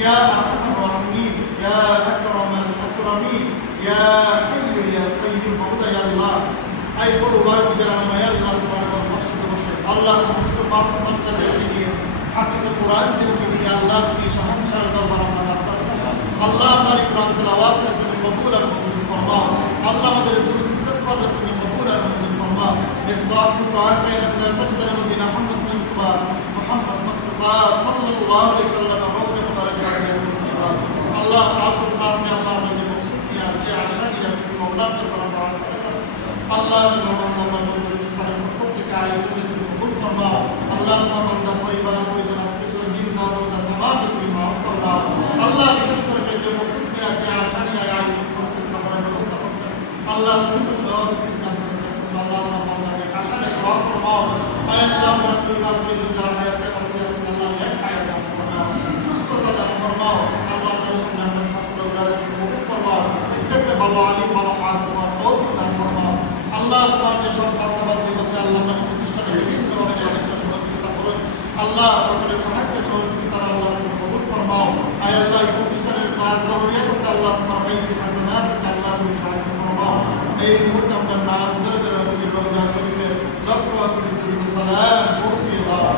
يا أرحم الراحمين يا أكرم الأكرمين يا حي يا قيوم مولا يا الله أي পরিবার গুজরানো يا الله তোমার মসজিদে বসে আল্লাহ সমস্ত মাসুম বাচ্চাদের নিয়ে হাফিজ কোরআন থেকে নিয়ে আল্লাহ তুমি শাহনশাহ দরবার আল্লাহ हमारी कुरान तिलावत ने तुम्हें कबूल और मंजूर फरमाओ अल्लाह हमारे गुरु इस्तगफार ने तुम्हें कबूल और मंजूर फरमाओ एक साथ मुताज है रद्दर तकदर मदीना मोहम्मद मुस्तफा सल्लल्लाहु अलैहि वसल्लम रोज़े मुबारक है अल्लाह खास है अल्लाह ने मकसूद किया कि आशा किया मौला के बराबर अल्लाह मोहम्मद मंजूर सारे फकत के आयोजन ने तुम्हें कबूल फरमाओ अल्लाह मोहम्मद परिवार परिजन आत्मीय जिन नामों का तमाम तुम्हें माफ फरमाओ अल्लाह विशेष करके जो मकसूद किया कि आशा नहीं आया जो से खबर व्यवस्था हो सके अल्लाह तुम्हें तो सब इस जान से अल्लाह मोहम्मद ने आशा ने दुआ फरमाओ आय अल्लाह मगफिरना परिजन जरा है के वसीला से अल्लाह ने खाया दान फरमाओ सुस्तता दान फरमाओ अल्लाह के सामने हम सब प्रोग्राम को कबूल फरमाओ इत्तके बाबा अली बाबा आज और तौफीक दान फरमाओ अल्लाह तुम्हारे जो सब बात करते अल्लाह ने प्रतिष्ठा ने हिंदुओं সাহায্য সহযোগিতা করুন আল্লাহ সকলের সাহায্য সহযোগিতা আল্লাহ তুমি কবুল ফরমাও আয় আল্লাহ এই প্রতিষ্ঠানের সাহায্য জরুরিয়াত আছে আল্লাহ তোমার গায়বী খাজানাত আল্লাহ তুমি সাহায্য ফরমাও এই মুহূর্তে আমরা নাম ধরে ধরে নবীর রওজা শরীফে লক্ষ লক্ষ সালাম পৌঁছিয়ে দাও